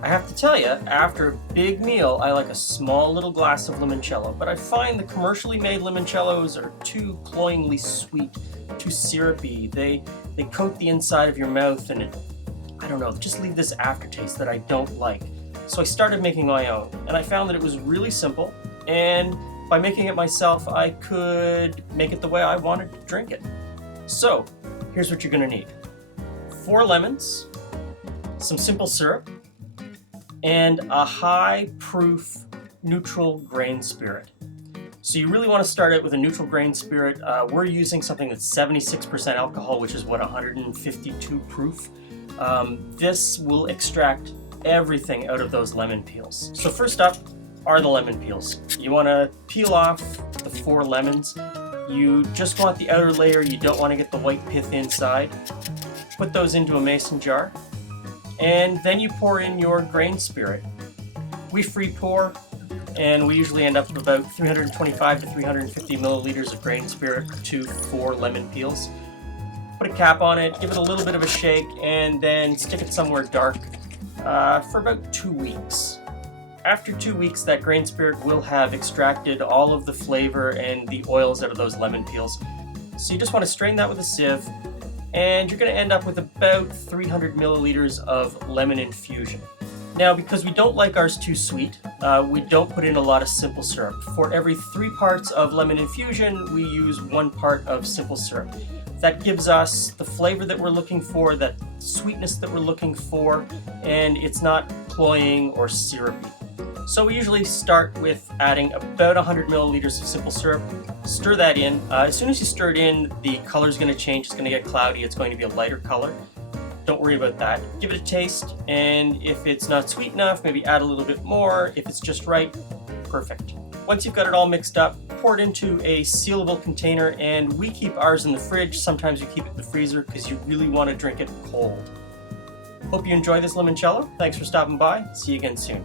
I have to tell you, after a big meal, I like a small little glass of limoncello, but I find the commercially made limoncellos are too cloyingly sweet, too syrupy. They coat the inside of your mouth and I don't know, just leave this aftertaste that I don't like. So I started making my own, and I found that it was really simple, and by making it myself, I could make it the way I wanted to drink it. So, here's what you're gonna need. 4 lemons, some simple syrup, and a high proof neutral grain spirit. So you really want to start it with a neutral grain spirit. We're using something that's 76% alcohol, which is what, 152 proof. This will extract everything out of those lemon peels. So first up are the lemon peels. You want to peel off the 4 lemons. You just want the outer layer, you don't want to get the white pith inside. Put those into a mason jar, and then you pour in your grain spirit. We free pour, and we usually end up with about 325 to 350 milliliters of grain spirit to 4 lemon peels. Put a cap on it, give it a little bit of a shake, and then stick it somewhere dark for about 2 weeks. After 2 weeks, that grain spirit will have extracted all of the flavor and the oils out of those lemon peels. So you just want to strain that with a sieve, and you're going to end up with about 300 milliliters of lemon infusion. Now, because we don't like ours too sweet, we don't put in a lot of simple syrup. For every 3 parts of lemon infusion, we use 1 part of simple syrup. That gives us the flavor that we're looking for, that sweetness that we're looking for, and it's not cloying or syrupy. So we usually start with adding about 100 milliliters of simple syrup. Stir that in. As soon as you stir it in, the color is going to change. It's going to get cloudy. It's going to be a lighter color. Don't worry about that. Give it a taste, and if it's not sweet enough, maybe add a little bit more. If it's just right, perfect. Once you've got it all mixed up, pour it into a sealable container, and we keep ours in the fridge. Sometimes you keep it in the freezer because you really want to drink it cold. Hope you enjoy this limoncello. Thanks for stopping by. See you again soon.